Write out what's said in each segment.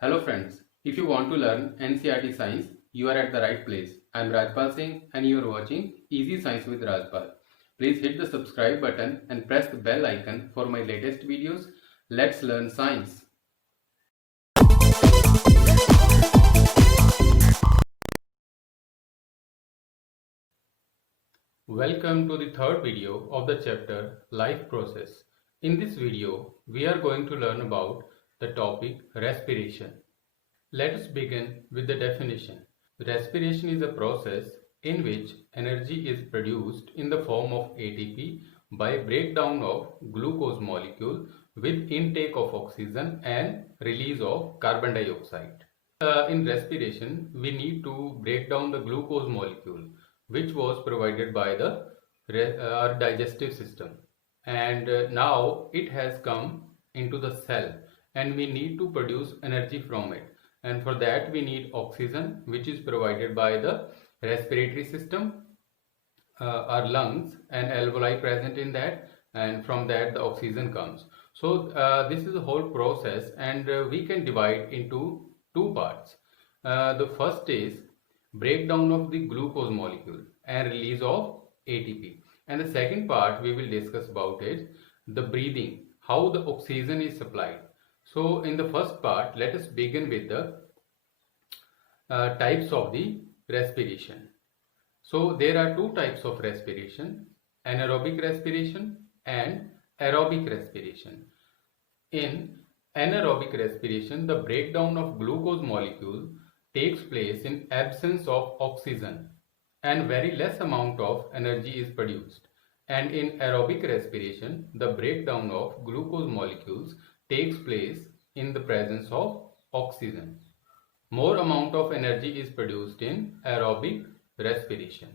Hello friends, if you want to learn NCERT science, you are at the right place. I am Rajpal Singh and you are watching Easy Science with Rajpal. Please hit the subscribe button and press the bell icon for my latest videos. Let's learn science. Welcome to the third video of the chapter Life Process. In this video, we are going to learn about the topic respiration. Let us begin with the definition. Respiration is a process in which energy is produced in the form of ATP by breakdown of glucose molecule with intake of oxygen and release of carbon dioxide. In respiration, we need to break down the glucose molecule which was provided by our digestive system, and now it has come into the cell and we need to produce energy from it, and for that we need oxygen which is provided by the respiratory system, our lungs and alveoli present in that, and from that the oxygen comes. So this is a whole process, and we can divide into two parts. The first is breakdown of the glucose molecule and release of ATP, and the second part we will discuss about is the breathing, how the oxygen is supplied. So in the first part, let us begin with the types of the respiration. So there are two types of respiration: anaerobic respiration and aerobic respiration. In anaerobic respiration, the breakdown of glucose molecule takes place in absence of oxygen and very less amount of energy is produced. And in aerobic respiration, the breakdown of glucose molecules takes place in the presence of oxygen. More amount of energy is produced in aerobic respiration.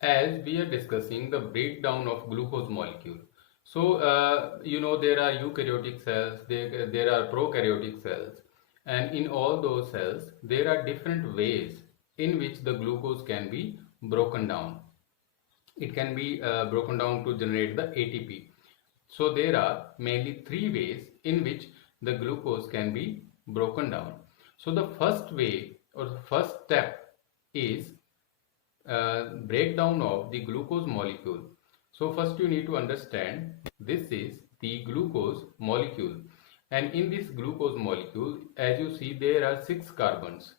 As we are discussing the breakdown of glucose molecule, so there are eukaryotic cells, there are prokaryotic cells, and in all those cells there are different ways in which the glucose can be broken down. It can be broken down to generate the ATP. So there are mainly three ways in which the glucose can be broken down. So the first way or the first step is breakdown of the glucose molecule. So first you need to understand this is the glucose molecule, and in this glucose molecule, as you see, there are 6 carbons,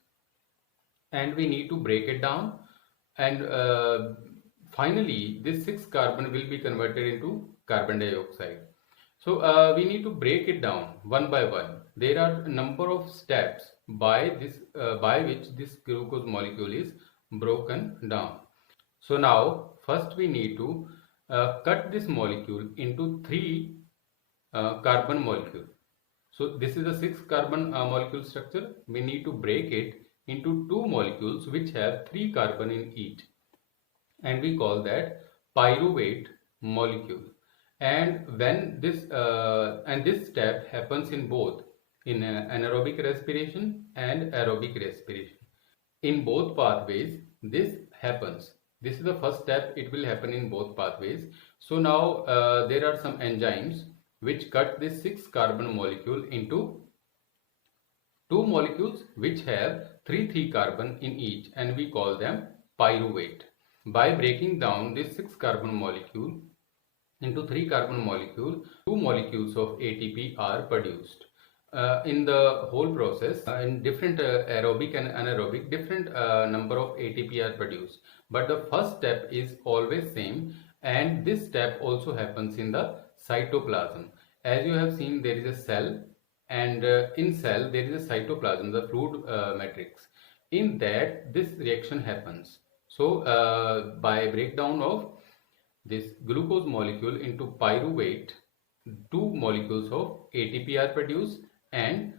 and we need to break it down, and finally this 6 carbon will be converted into carbon dioxide. So we need to break it down one by one. There are a number of steps by which this glucose molecule is broken down. So now first we need to cut this molecule into 3 carbon molecule. So this is a 6 carbon molecule structure. We need to break it into 2 molecules which have 3 carbon in each, and we call that pyruvate molecule. And when this step happens in both anaerobic respiration and aerobic respiration. In both pathways this happens. This is the first step. It will happen in both pathways. So now there are some enzymes which cut this 6 carbon molecule into 2 molecules which have 3 carbon in each, and we call them pyruvate. By breaking down this 6 carbon molecule into 3 carbon molecule, 2 molecules of ATP are produced. In the whole process, in different aerobic and anaerobic, different number of ATP are produced, but the first step is always same, and this step also happens in the cytoplasm. As you have seen, there is a cell, and in cell there is a cytoplasm, the fluid matrix. In that this reaction happens. So by breakdown of this glucose molecule into pyruvate, 2 molecules of ATP are produced, and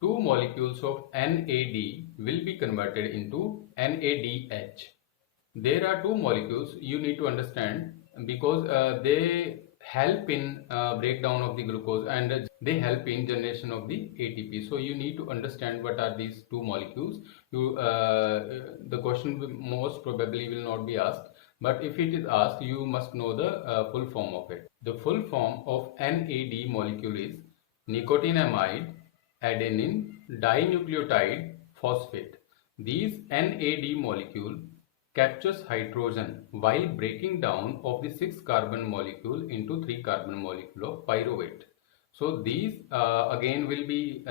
2 molecules of NAD will be converted into NADH. There are 2 molecules you need to understand because they help in breakdown of the glucose, and they help in generation of the ATP. So you need to understand what are these 2 molecules. The question most probably will not be asked, but if it is asked, you must know the full form of it. The full form of NAD molecule is nicotinamide adenine dinucleotide phosphate. These NAD molecule captures hydrogen while breaking down of the 6 carbon molecule into 3 carbon molecule of pyruvate. So these again will be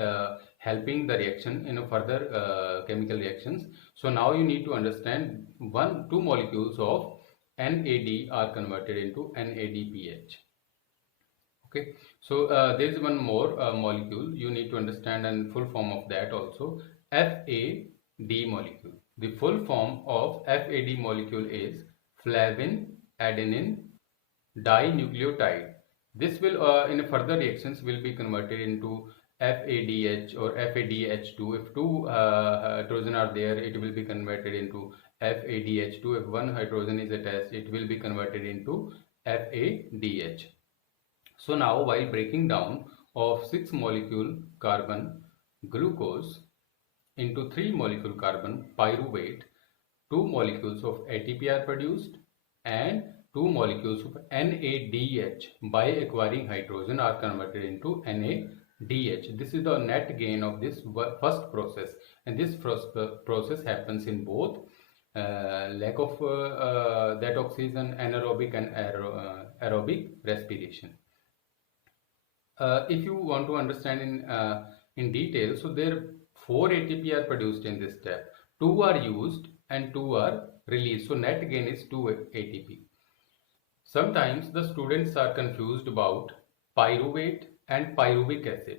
helping the reaction in a further chemical reactions. So now you need to understand two molecules of NAD are converted into NADPH. Okay, so there is one more molecule you need to understand, and full form of that also, FAD molecule. The full form of FAD molecule is flavin adenine dinucleotide. This will in further reactions will be converted into FADH or FADH2. If two hydrogen are there, it will be converted into FADH2. If one hydrogen is attached, it will be converted into FADH. So now while breaking down of 6 molecule carbon glucose into 3 molecule carbon pyruvate, 2 molecules of ATP are produced and 2 molecules of NADH by acquiring hydrogen are converted into NADH. This is the net gain of this first process, and this process happens in both lack of that oxygen, anaerobic and aerobic respiration. If you want to understand in detail, so there 4 ATP are produced in this step. 2 are used and 2 are released. So net gain is 2 ATP. Sometimes the students are confused about pyruvate and pyruvic acid.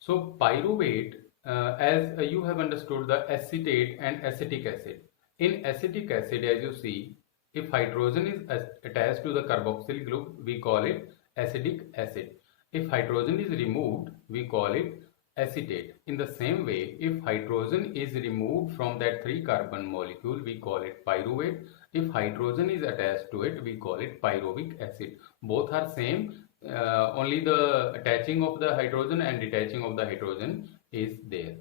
So pyruvate, as you have understood the acetate and acetic acid. In acetic acid, as you see, if hydrogen is attached to the carboxyl group, we call it acetic acid. If hydrogen is removed, we call it acetate. In the same way, if hydrogen is removed from that 3 carbon molecule, we call it pyruvate. If hydrogen is attached to it, we call it pyruvic acid. Both are same, only the attaching of the hydrogen and detaching of the hydrogen is there.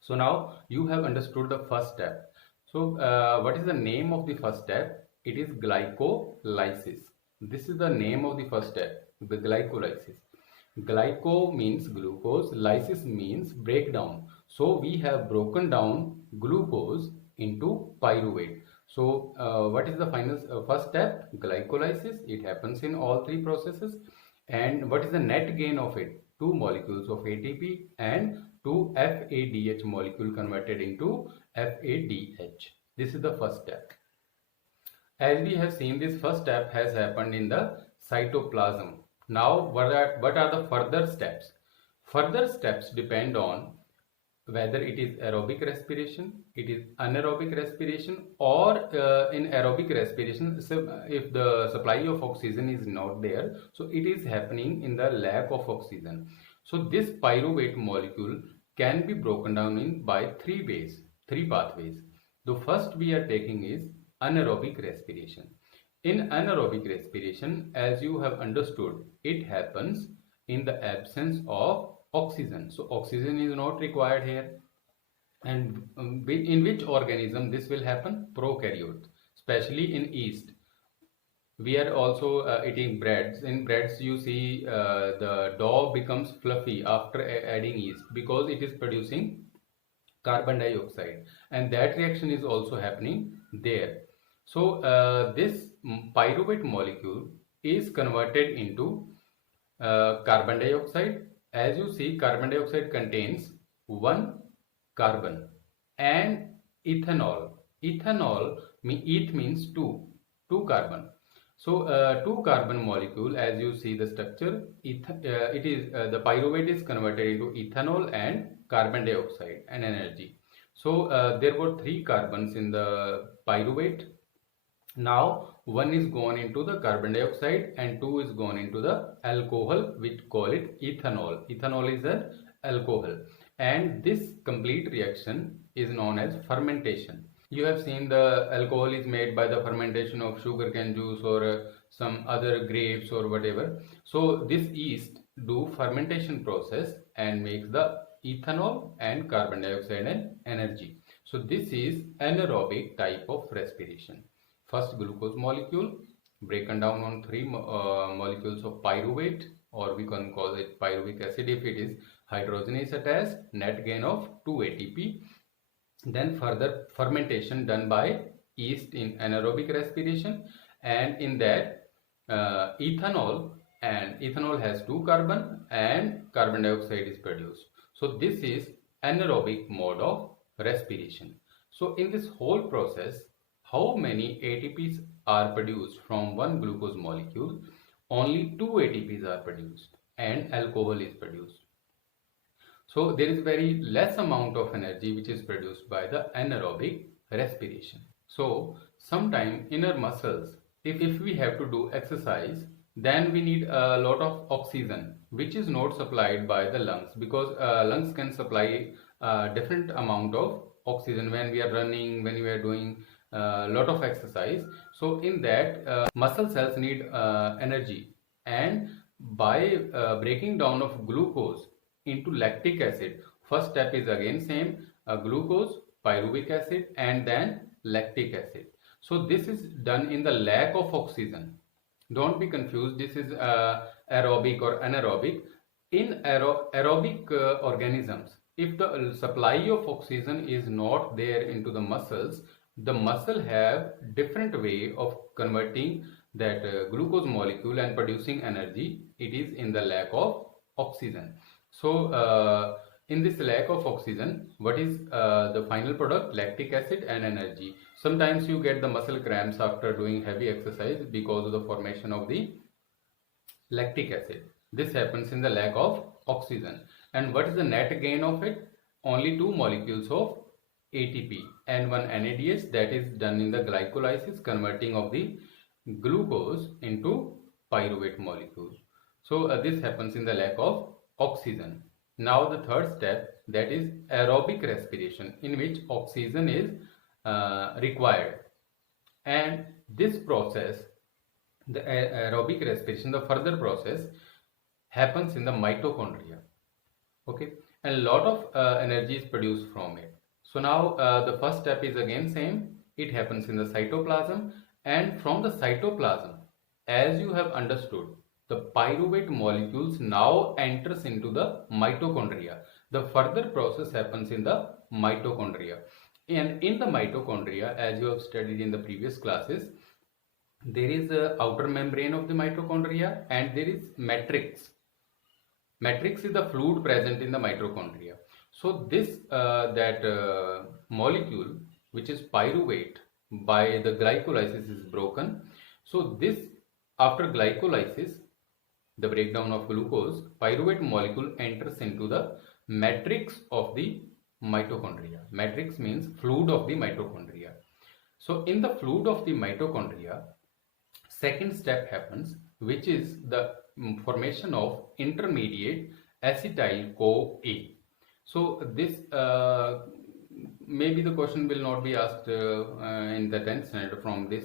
So now you have understood the first step. So what is the name of the first step? It is glycolysis. This is the name of the first step, the glycolysis. Glyco means glucose, lysis means breakdown. So we have broken down glucose into pyruvate. So what is the final first step? Glycolysis. It happens in all 3 processes. And what is the net gain of it? 2 molecules of ATP and 2 FADH molecule converted into FADH. This is the first step. As we have seen, this first step has happened in the cytoplasm. Now what are the further steps? Further steps depend on whether it is aerobic respiration, it is anaerobic respiration, or in aerobic respiration, so if the supply of oxygen is not there, so it is happening in the lack of oxygen. So this pyruvate molecule can be broken down in by 3 ways, 3 pathways. The first we are taking is anaerobic respiration. In anaerobic respiration, as you have understood, it happens in the absence of oxygen. So oxygen is not required here. And in which organism this will happen? Prokaryotes, especially in yeast. We are also eating breads. In breads you see the dough becomes fluffy after adding yeast because it is producing carbon dioxide, and that reaction is also happening there. So this pyruvate molecule is converted into carbon dioxide. As you see, carbon dioxide contains 1 carbon and ethanol. Ethanol means 2 carbon. So 2 carbon molecule, as you see the structure, the pyruvate is converted into ethanol and carbon dioxide and energy. So there were 3 carbons in the pyruvate. Now 1 is gone into the carbon dioxide and 2 is gone into the alcohol, which call it ethanol. Ethanol is an alcohol, and this complete reaction is known as fermentation. You have seen the alcohol is made by the fermentation of sugarcane juice or some other grapes or whatever. So this yeast do fermentation process and makes the ethanol and carbon dioxide and energy. So this is anaerobic type of respiration. First glucose molecule broken down on 3 molecules of pyruvate, or we can call it pyruvic acid if it is hydrogen is attached, net gain of 2 ATP. Then further fermentation done by yeast in anaerobic respiration, and in that ethanol, and ethanol has 2 carbon and carbon dioxide is produced. So this is anaerobic mode of respiration. So in this whole process, how many ATPs are produced from one glucose molecule? Only 2 ATPs are produced and alcohol is produced. So there is very less amount of energy which is produced by the anaerobic respiration. So sometime in our muscles, if we have to do exercise, then we need a lot of oxygen which is not supplied by the lungs, because lungs can supply different amount of oxygen when we are running, when we are doing a lot of exercise. So in that muscle cells need energy, and by breaking down of glucose into lactic acid, first step is again same, glucose, pyruvic acid and then lactic acid. So this is done in the lack of oxygen. Don't be confused, this is aerobic or anaerobic. In aerobic organisms, if the supply of oxygen is not there into the muscles, the muscle have different way of converting that glucose molecule and producing energy. It is in the lack of oxygen. So in this lack of oxygen, what is the final product? Lactic acid and energy. Sometimes you get the muscle cramps after doing heavy exercise because of the formation of the lactic acid. This happens in the lack of oxygen. And what is the net gain of it? Only 2 molecules of ATP and 1 NADH, that is done in the glycolysis, converting of the glucose into pyruvate molecules. So this happens in the lack of oxygen. Now the third step, that is aerobic respiration, in which oxygen is required. And this process, the aerobic respiration, the further process happens in the mitochondria. Okay, and a lot of energy is produced from it. So now the first step is again same. It happens in the cytoplasm, and from the cytoplasm, as you have understood, the pyruvate molecules now enters into the mitochondria. The further process happens in the mitochondria. And in the mitochondria, as you have studied in the previous classes, there is a outer membrane of the mitochondria and there is matrix. Matrix is the fluid present in the mitochondria. So this molecule, which is pyruvate, by the glycolysis is broken. So this, after glycolysis, the breakdown of glucose, pyruvate molecule enters into the matrix of the mitochondria. Matrix means fluid of the mitochondria. So in the fluid of the mitochondria, second step happens, which is the formation of intermediate acetyl-CoA. So this maybe the question will not be asked in the 10th standard from this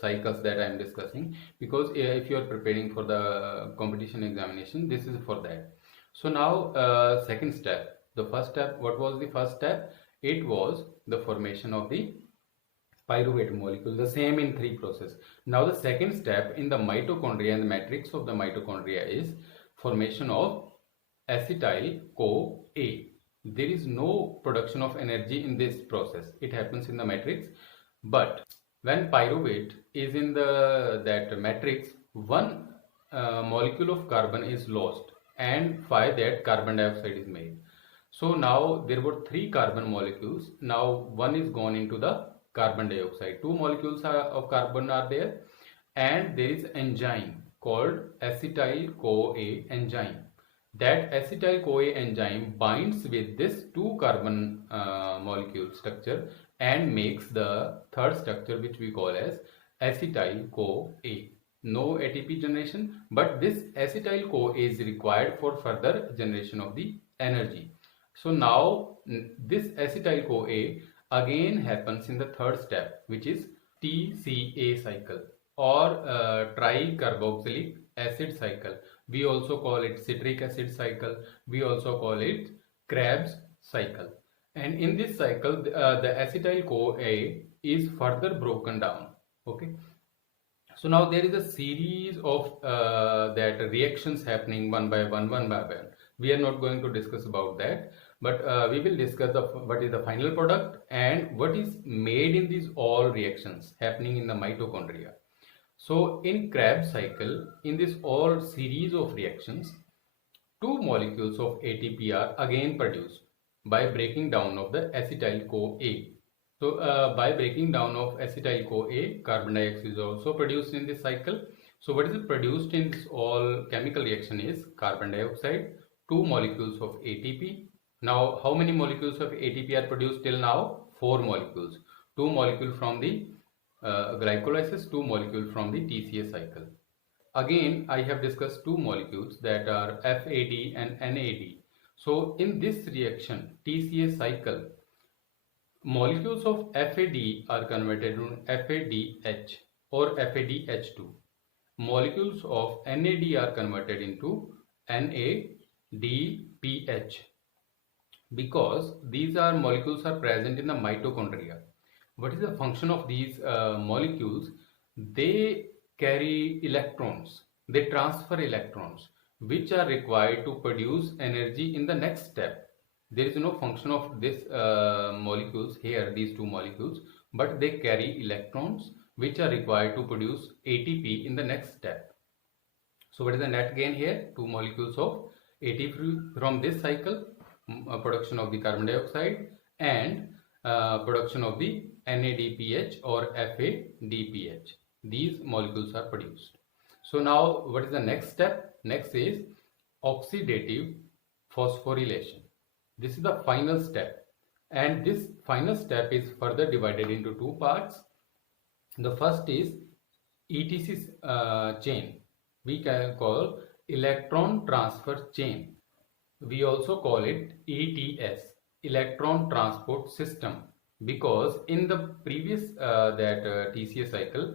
cycles that I am discussing, because if you are preparing for the competition examination, this is for that. So now second step. The first step, what was the first step? It was the formation of the pyruvate molecule, the same in 3 processes. Now the second step in the mitochondria and the matrix of the mitochondria is formation of acetyl-CoA. There is no production of energy in this process. It happens in the matrix, but when pyruvate is in that matrix, one molecule of carbon is lost, and by that carbon dioxide is made. So now there were 3 carbon molecules. Now one is gone into the carbon dioxide. 2 molecules of carbon are there, and there is enzyme called acetyl-CoA enzyme. That acetyl-CoA enzyme binds with this 2 carbon molecule structure and makes the third structure, which we call as acetyl-CoA. No ATP generation, but this acetyl-CoA is required for further generation of the energy. So now this acetyl-CoA again happens in the third step, which is TCA cycle or tricarboxylic acid cycle. We also call it citric acid cycle. We also call it Krebs cycle. And in this cycle, the acetyl-CoA is further broken down. Okay. So now there is a series of that reactions happening one by one. We are not going to discuss about that, but we will discuss what is the final product and what is made in these all reactions happening in the mitochondria. So in Krebs cycle, in this all series of reactions, two molecules of ATP are again produced by breaking down of the acetyl-CoA. So by breaking down of acetyl-CoA, carbon dioxide is also produced in this cycle. So what is produced in this all chemical reaction is carbon dioxide, two molecules of ATP. Now how many molecules of ATP are produced till now? 4 molecules. 2 molecules from the glycolysis, 2 molecules from the TCA cycle. Again, I have discussed 2 molecules that are FAD and NAD. So in this reaction, TCA cycle, molecules of FAD are converted to FADH or FADH2. Molecules of NAD are converted into NADPH because these are molecules are present in the mitochondria. What is the function of these molecules? They carry electrons, they transfer electrons which are required to produce energy in the next step. There is no function of this molecules here, these 2 molecules, but they carry electrons which are required to produce ATP in the next step. So what is the net gain here? 2 molecules of ATP from this cycle, production of the carbon dioxide and production of the NADPH or FADPH. These molecules are produced. So now what is the next step? Next is oxidative phosphorylation. This is the final step, and this final step is further divided into 2 parts. The first is ETC chain. We can call electron transfer chain. We also call it ETS, electron transport system, because in the previous TCA cycle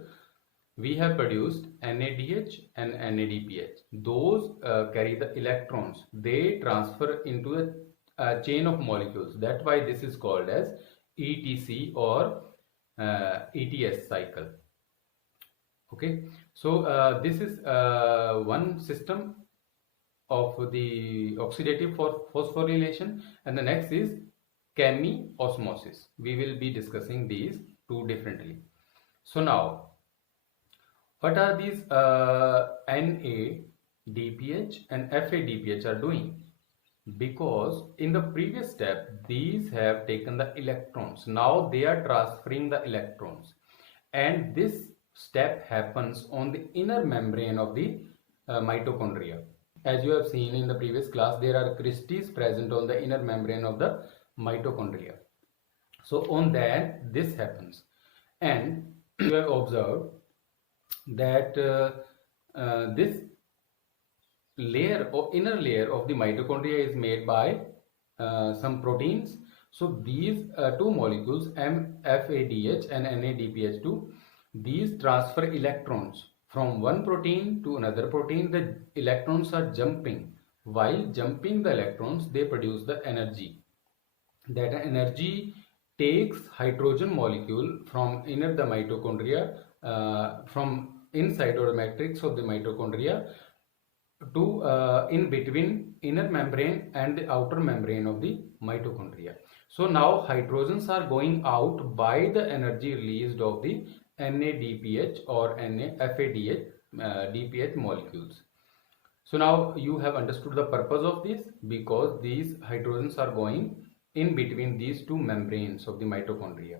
we have produced NADH and NADPH. Those carry the electrons. They transfer into a chain of molecules. That's why this is called as ETC or ETS cycle. Okay, so this is one system of the oxidative phosphorylation, and the next is chemiosmosis. We will be discussing these 2 differently. So now, what are these NADPH and FADPH are doing? Because in the previous step, these have taken the electrons. Now they are transferring the electrons, and this step happens on the inner membrane of the mitochondria. As you have seen in the previous class, there are crystals present on the inner membrane of the mitochondria. So on that this happens, and you have observed that this layer or inner layer of the mitochondria is made by some proteins. So these 2 molecules FADH and NADPH2, these transfer electrons from one protein to another protein. The electrons are jumping. While jumping the electrons, they produce the energy. That energy takes hydrogen molecule from inner the mitochondria, from inside or matrix of the mitochondria to in between inner membrane and the outer membrane of the mitochondria. So now hydrogens are going out by the energy released of the NADPH or FADH DPH molecules. So now you have understood the purpose of this, because these hydrogens are going in between these 2 membranes of the mitochondria,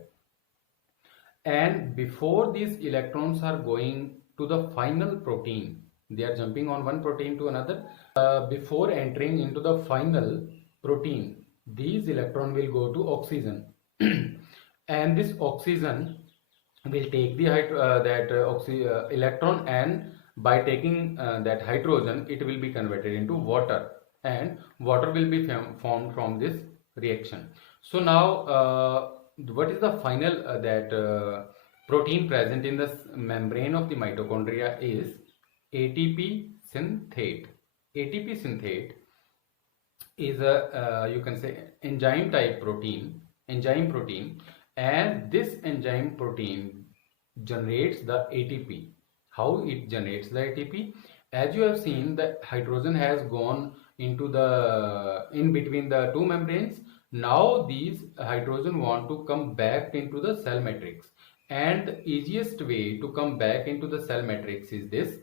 and before these electrons are going to the final protein, they are jumping on one protein to another. Before entering into the final protein, these electron will go to oxygen and this oxygen will take the electron, and by taking that hydrogen, it will be converted into water, and water will be formed from this reaction. So now what is the final protein present in the membrane of the mitochondria is ATP synthate. ATP synthate is a you can say enzyme type protein, and this enzyme protein generates the ATP. How it generates the ATP? As you have seen, the hydrogen has gone into the in between the two membranes. Now these hydrogen want to come back into the cell matrix, and the easiest way to come back into the cell matrix is this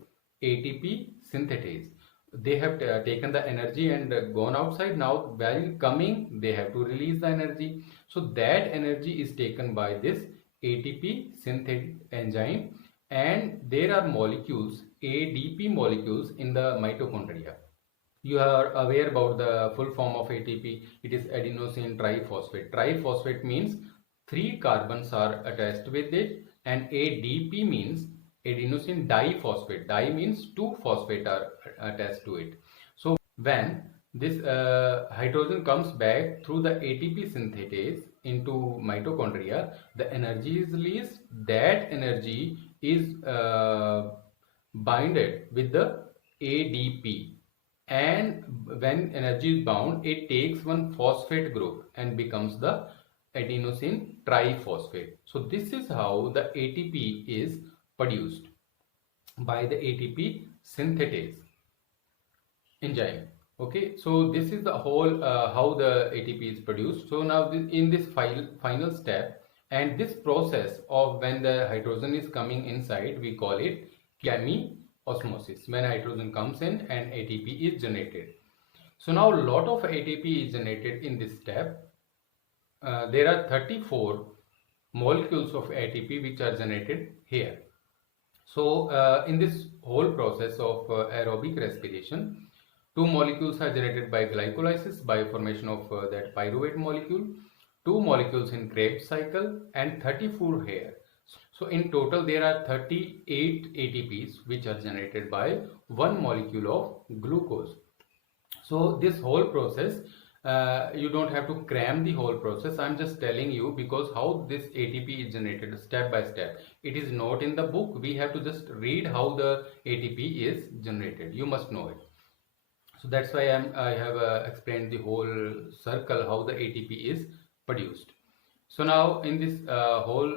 ATP synthetase. They have taken the energy and gone outside. Now while coming they have to release the energy, so that energy is taken by this ATP synthetic enzyme, and there are molecules, ADP molecules, in the mitochondria. You are aware about the full form of ATP. It is adenosine triphosphate. Triphosphate means 3 carbons are attached with it, and ADP means adenosine diphosphate. Di means 2 phosphate are attached to it. So when this hydrogen comes back through the ATP synthetase into mitochondria, the energy is released. That energy is binded with the ADP, and when energy is bound, it takes one phosphate group and becomes the adenosine triphosphate. So this is how the ATP is produced by the ATP synthetase enzyme. Okay, so this is the whole how the ATP is produced. So now in this final step, and this process of when the hydrogen is coming inside, we call it chemiosmosis, when hydrogen comes in and ATP is generated. So now a lot of ATP is generated in this step. There are 34 molecules of ATP which are generated here. So in this whole process of aerobic respiration, 2 molecules are generated by glycolysis by formation of that pyruvate molecule, 2 molecules in Krebs cycle, and 34 here. So in total there are 38 ATPs which are generated by 1 molecule of glucose. So this whole process, you don't have to cram the whole process. I'm just telling you because how this ATP is generated step by step. It is not in the book. We have to just read how the ATP is generated. You must know it. So that's why I have explained the whole circle how the ATP is produced. So now in this whole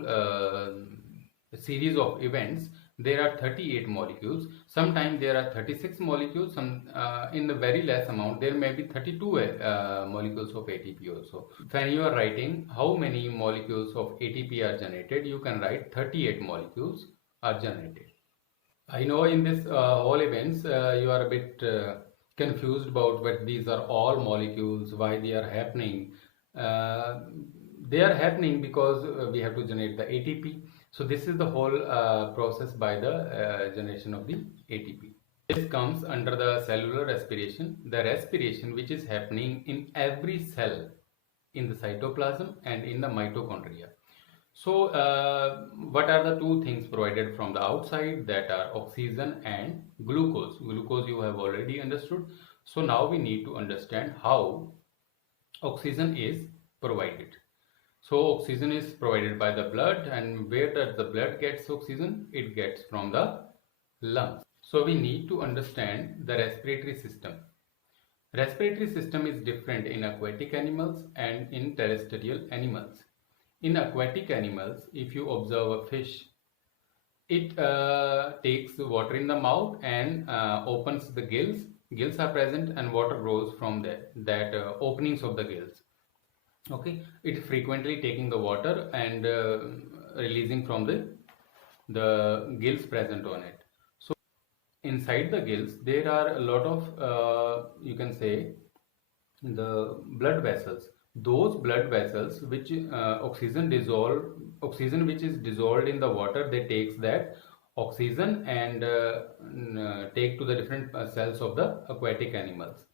series of events, there are 38 molecules. Sometimes there are 36 molecules. Some in the very less amount there may be 32 molecules of ATP also. When you are writing how many molecules of ATP are generated, you can write 38 molecules are generated. I know in this whole events you are a bit confused about what these are all molecules, why they are happening. They are happening because we have to generate the ATP. So this is the whole process by the generation of the ATP. This comes under the cellular respiration, the respiration which is happening in every cell in the cytoplasm and in the mitochondria. So what are the 2 things provided from the outside? That are oxygen and glucose. Glucose you have already understood. So now we need to understand how oxygen is provided. So oxygen is provided by the blood, and where does the blood gets oxygen? It gets from the lungs. So we need to understand the respiratory system. Respiratory system is different in aquatic animals and in terrestrial animals. In aquatic animals, if you observe a fish, it takes water in the mouth and opens the gills. Gills are present and water goes from that openings of the gills. Okay, it is frequently taking the water and releasing from the gills present on it. So inside the gills there are a lot of you can say the blood vessels. Those blood vessels which oxygen which is dissolved in the water, they takes that oxygen and take to the different cells of the aquatic animals.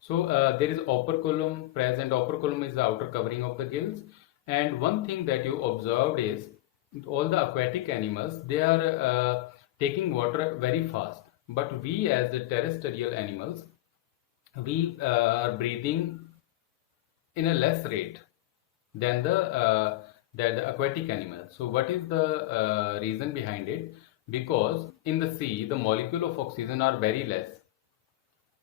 So there is operculum present. Operculum is the outer covering of the gills, and one thing that you observed is all the aquatic animals, they are taking water very fast, but we as the terrestrial animals, we are breathing in a less rate than the aquatic animals. So what is the reason behind it? Because in the sea the molecule of oxygen are very less.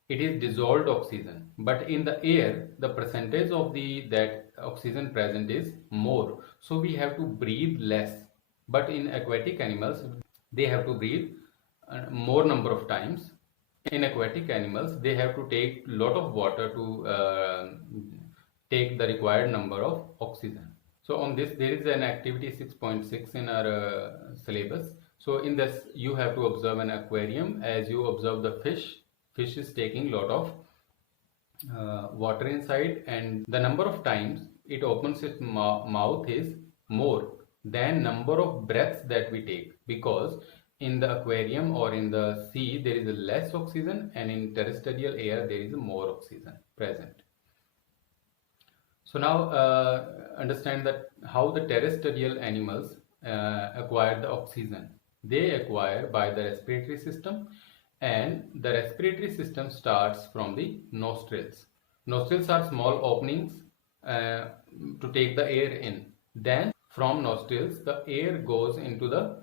It is dissolved oxygen, but in the air the percentage of that oxygen present is more, so we have to breathe less. But in aquatic animals they have to breathe more number of times In aquatic animals, they have to take lot of water to take the required number of oxygen. So on this there is an activity 6.6 in our syllabus. So in this you have to observe an aquarium. As you observe the fish is taking lot of water inside, and the number of times it opens its mouth is more than number of breaths that we take, because in the aquarium or in the sea there is less oxygen, and in terrestrial air there is more oxygen present. So now understand that how the terrestrial animals acquire the oxygen. They acquire by the respiratory system, and the respiratory system starts from the nostrils. Nostrils are small openings to take the air in. Then from nostrils the air goes into the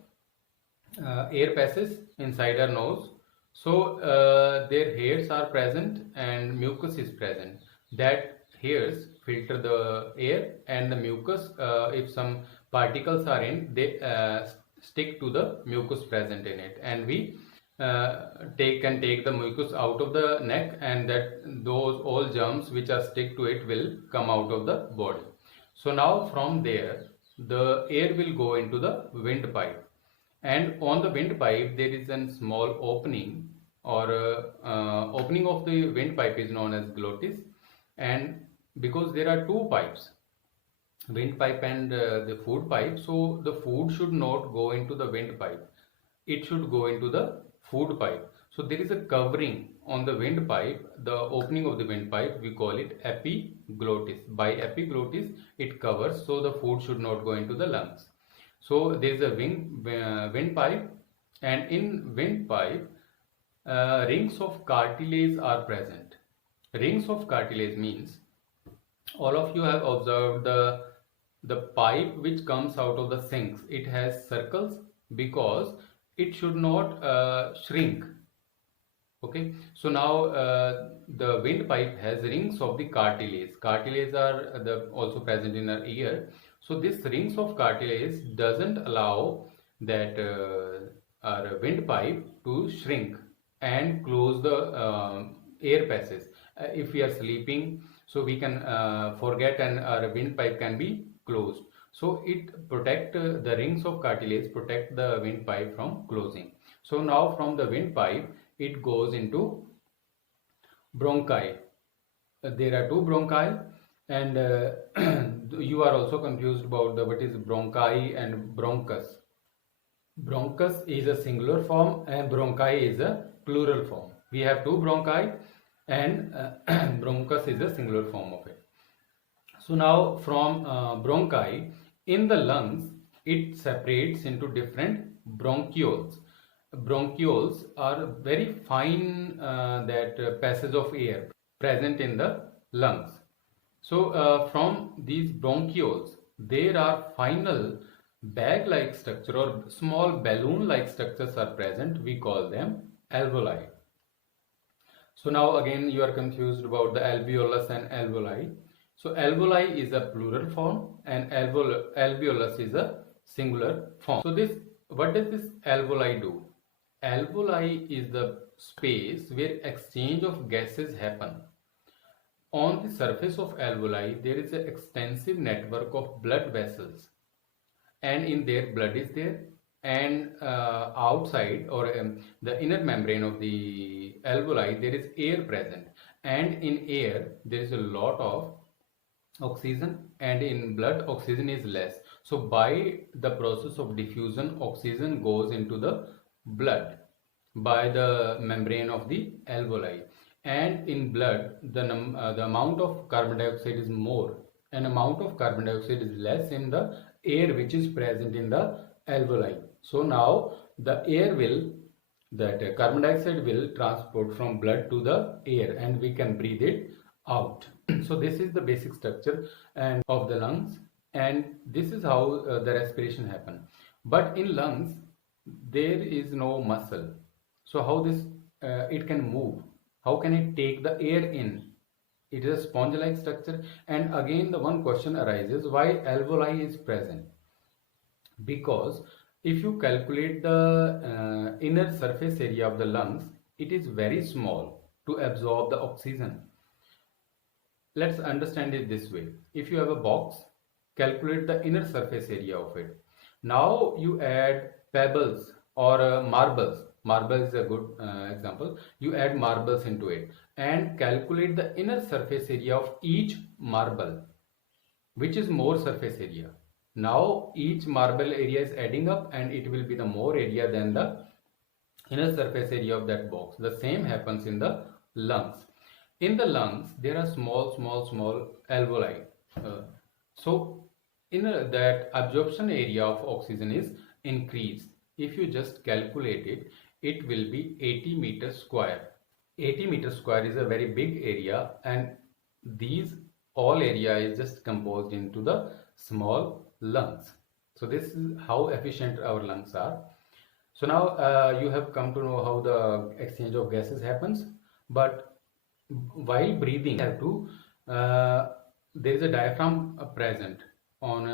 air passes inside our nose. So their hairs are present and mucus is present. That hairs filter the air, and the mucus, if some particles are in, they stick to the mucus present in it, and we can take the mucus out of the neck, and that those all germs which are stick to it will come out of the body. So now from there the air will go into the windpipe, and on the windpipe there is a small opening, or opening of the windpipe is known as glottis. And because there are two pipes, windpipe and the food pipe, so the food should not go into the windpipe, it should go into the food pipe. So there is a covering on the windpipe, the opening of the windpipe, we call it epiglottis. By epiglottis it covers, so the food should not go into the lungs. So there is a windpipe, and in windpipe rings of cartilage are present. Rings of cartilage means, all of you have observed the pipe which comes out of the sinks. It has circles because it should not shrink. Okay, so now the windpipe has rings of the cartilage. Cartilage are also present in our ear. So this rings of cartilage doesn't allow that our windpipe to shrink and close the air passes. If we are sleeping, so we can forget, and our windpipe can be closed. So it protect the rings of cartilage protect the windpipe from closing. So now from the windpipe it goes into bronchi. There are two bronchi, and you are also confused about what is bronchi and bronchus. Bronchus is a singular form and bronchi is a plural form. We have two bronchi, and bronchus is a singular form of it. So now from bronchi, in the lungs it separates into different bronchioles. Bronchioles are very fine passage of air present in the lungs. So from these bronchioles there are final bag-like structure or small balloon-like structures are present. We call them alveoli. So now again you are confused about the alveolus and alveoli. So alveoli is a plural form and alveolus is a singular form. So what does this alveoli do? Alveoli is the space where exchange of gases happen. On the surface of alveoli there is an extensive network of blood vessels, and in there blood is there, and outside or the inner membrane of the alveoli there is air present, and in air there is a lot of oxygen, and in blood oxygen is less. So by the process of diffusion oxygen goes into the blood by the membrane of the alveoli, and in blood the amount of carbon dioxide is more and amount of carbon dioxide is less in the air which is present in the alveoli. So now the air will, that carbon dioxide will transport from blood to the air and we can breathe it out. So this is the basic structure and of the lungs, and this is how the respiration happen. But in lungs there is no muscle. So how this it can move? How can it take the air in? It is a sponge-like structure. And again the one question arises, why alveoli is present? Because if you calculate the inner surface area of the lungs, it is very small to absorb the oxygen. Let's understand it this way. If you have a box, calculate the inner surface area of it. Now you add pebbles or marbles. Marble is a good example. You add marbles into it and calculate the inner surface area of each marble. Which is more surface area? Now each marble area is adding up and it will be the more area than the inner surface area of that box. The same happens in the lungs. In the lungs, there are small alveoli. So in that absorption area of oxygen is increased. If you just calculate it, it will be 80 meters square. 80 meters square is a very big area, and these all area is just composed into the small lungs. So this is how efficient our lungs are. So now you have come to know how the exchange of gases happens. But while breathing, there is a diaphragm present on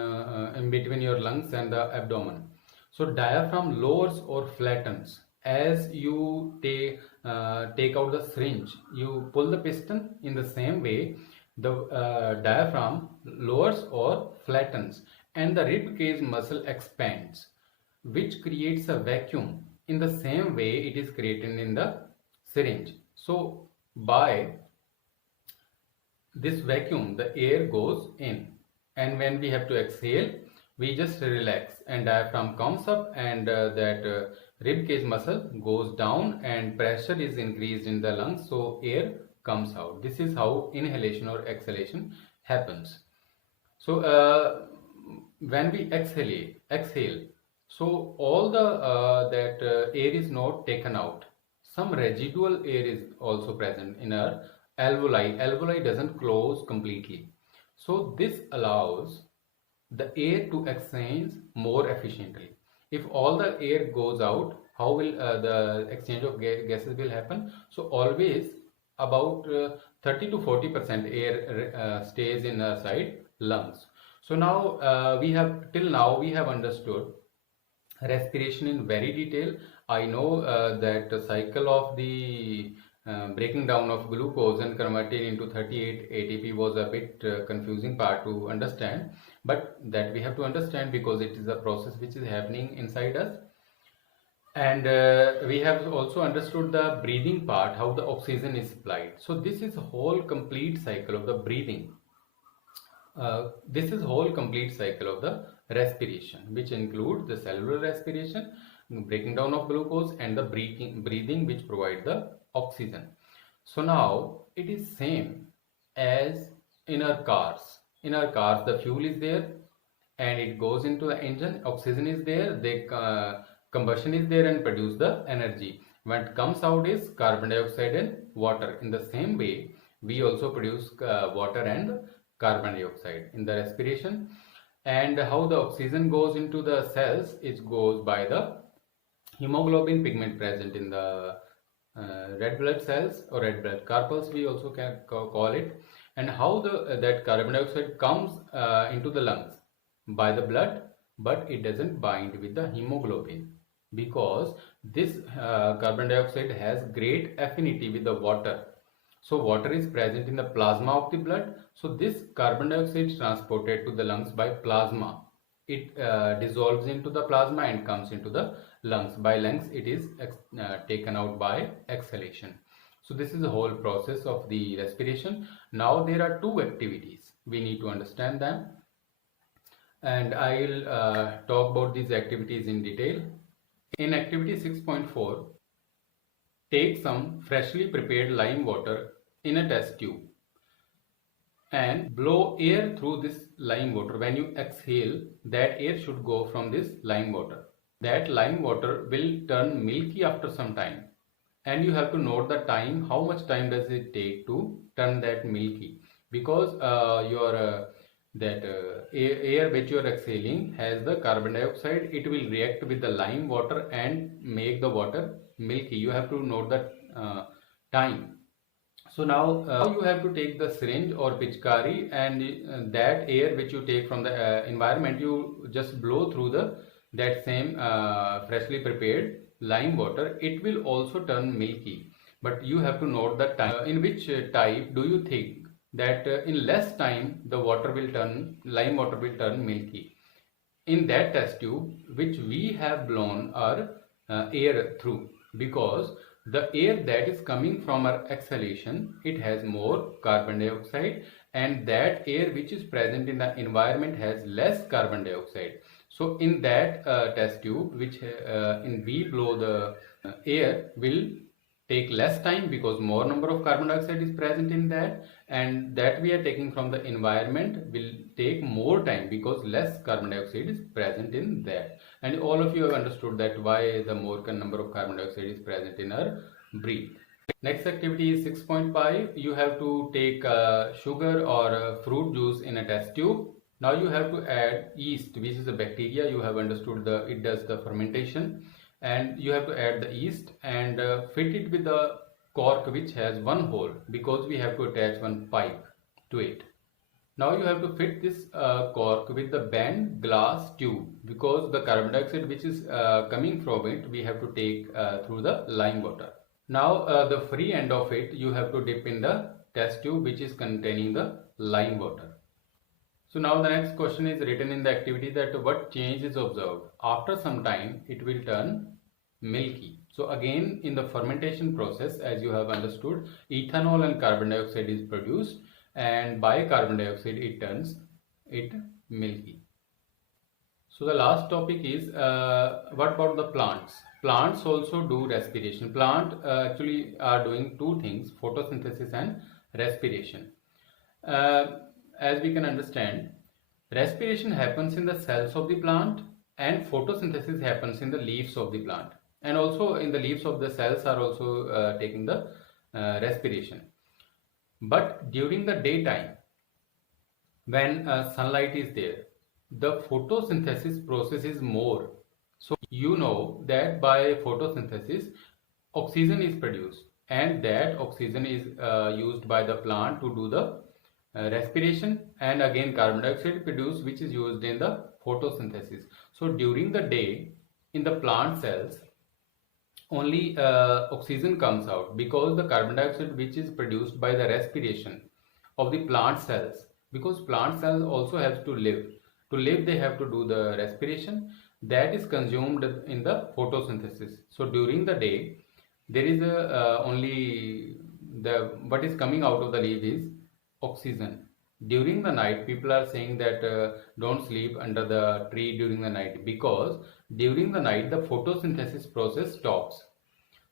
in between your lungs and the abdomen. So diaphragm lowers or flattens as you take out the syringe. You pull the piston. In the same way, the diaphragm lowers or flattens, and the rib cage muscle expands, which creates a vacuum. In the same way, it is created in the syringe. So by this vacuum, the air goes in, and when we have to exhale, we just relax and diaphragm comes up, and that rib cage muscle goes down and pressure is increased in the lungs, so air comes out. This is how inhalation or exhalation happens. So when we exhale, so all the air is not taken out. Some residual air is also present in our alveoli. Alveoli doesn't close completely. So this allows the air to exchange more efficiently. If all the air goes out, how will the exchange of gases will happen? So always about 30 to 40% air stays inside lungs. So now till now we have understood respiration in very detail. I know that the cycle of the breaking down of glucose and converted into 38 ATP was a bit confusing part to understand, but that we have to understand because it is a process which is happening inside us. And we have also understood the breathing part, how the oxygen is supplied. So this is a whole complete cycle of the breathing. This is whole complete cycle of the respiration, which includes the cellular respiration, breaking down of glucose, and the breathing which provide the oxygen. So now it is same as in our cars. In our cars, the fuel is there and it goes into the engine. Oxygen is there, combustion is there and produce the energy. When it comes out is carbon dioxide and water. In the same way, we also produce water and carbon dioxide in the respiration. And how the oxygen goes into the cells, it goes by the hemoglobin pigment present in the red blood cells or red blood corpuscles, we also can call it. And how that carbon dioxide comes into the lungs by the blood, but it doesn't bind with the hemoglobin, because this carbon dioxide has great affinity with the water. So water is present in the plasma of the blood. So this carbon dioxide is transported to the lungs by plasma. It dissolves into the plasma and comes into the lungs. By lungs, it is taken out by exhalation. So this is the whole process of the respiration. Now there are two activities. We need to understand them. And I will talk about these activities in detail. In activity 6.4, take some freshly prepared lime water in a test tube and blow air through this lime water. When you exhale, that air should go from this lime water. That lime water will turn milky after some time, and you have to note the time. How much time does it take to turn that milky? Because air which you are exhaling has the carbon dioxide. It will react with the lime water and make the water milky. You have to note the time. So now you have to take the syringe or pitchkari, and that air which you take from the environment, you just blow through that same freshly prepared lime water. It will also turn milky. but you have to note the time. In which type do you think that in less time the lime water will turn milky? In that test tube which we have blown our air through, because the air that is coming from our exhalation, it has more carbon dioxide, and that air which is present in the environment has less carbon dioxide. So in that test tube which in we blow the air will take less time, because more number of carbon dioxide is present in that, and that we are taking from the environment will take more time because less carbon dioxide is present in that. And all of you have understood that why the more number of carbon dioxide is present in our breath. Next activity is 6.5. You have to take sugar or fruit juice in a test tube. Now you have to add yeast, which is a bacteria. You have understood it does the fermentation, and you have to add the yeast and fit it with the cork which has one hole, because we have to attach one pipe to it. Now you have to fit this cork with the bent glass tube, because the carbon dioxide which is coming from it we have to take through the lime water. Now the free end of it you have to dip in the test tube which is containing the lime water. So now the next question is written in the activity that what change is observed. After some time it will turn milky. So again in the fermentation process, as you have understood, ethanol and carbon dioxide is produced, and by carbon dioxide it turns it milky. So the last topic is what about the plants? Plants also do respiration. Plant actually are doing two things, photosynthesis and respiration. As we can understand, respiration happens in the cells of the plant, and photosynthesis happens in the leaves of the plant, and also in the leaves of the cells are also taking the respiration. But during the daytime, when sunlight is there, the photosynthesis process is more. So you know that by photosynthesis oxygen is produced, and that oxygen is used by the plant to do the respiration, and again carbon dioxide produced which is used in the photosynthesis. So during the day in the plant cells only oxygen comes out, because the carbon dioxide which is produced by the respiration of the plant cells, because plant cells also have to live they have to do the respiration, that is consumed in the photosynthesis. So during the day there is only what is coming out of the leaf is oxygen. During the night people are saying that don't sleep under the tree during the night, because during the night the photosynthesis process stops.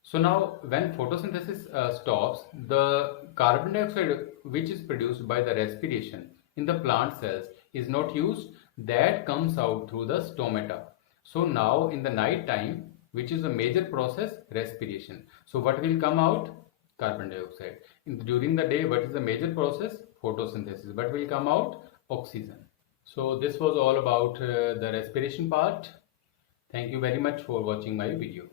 So now when photosynthesis stops, the carbon dioxide which is produced by the respiration in the plant cells is not used, that comes out through the stomata. So now in the night time, which is a major process, respiration. So what will come out? Carbon dioxide. During the day, what is the major process? Photosynthesis. What will come out? Oxygen. So this was all about the respiration part. Thank you very much for watching my video.